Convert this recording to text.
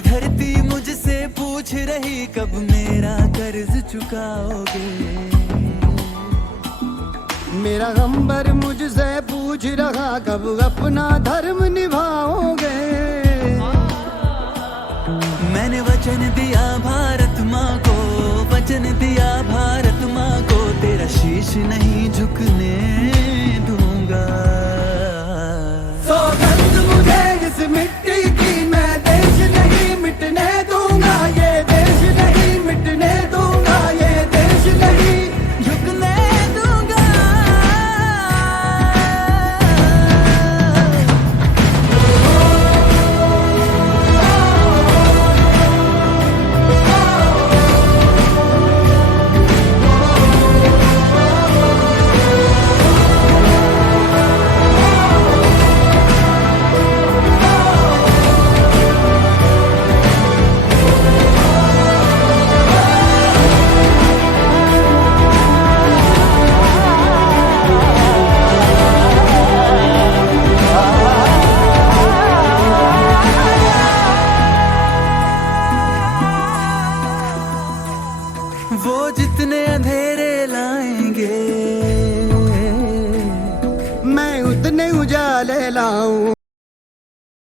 धरती मुझसे पूछ रही कब मेरा कर्ज चुकाओगे। मेरा गंबर मुझसे पूछ रहा कब अपना धर्म निभाओगे। मैंने वचन दिया भारत माँ को, वचन दिया भारत माँ को, तेरा शीश नहीं झुकने दूंगा। सौगंध मुझे इस मिट्टी की, मैं देश नहीं मिटने दूंगा, ये देश नहीं मिटने दूंगा, ये देश नहीं झुकने दूंगा। वो जितने अंधेरे लाएंगे, मैं उतने उजाले लाऊं।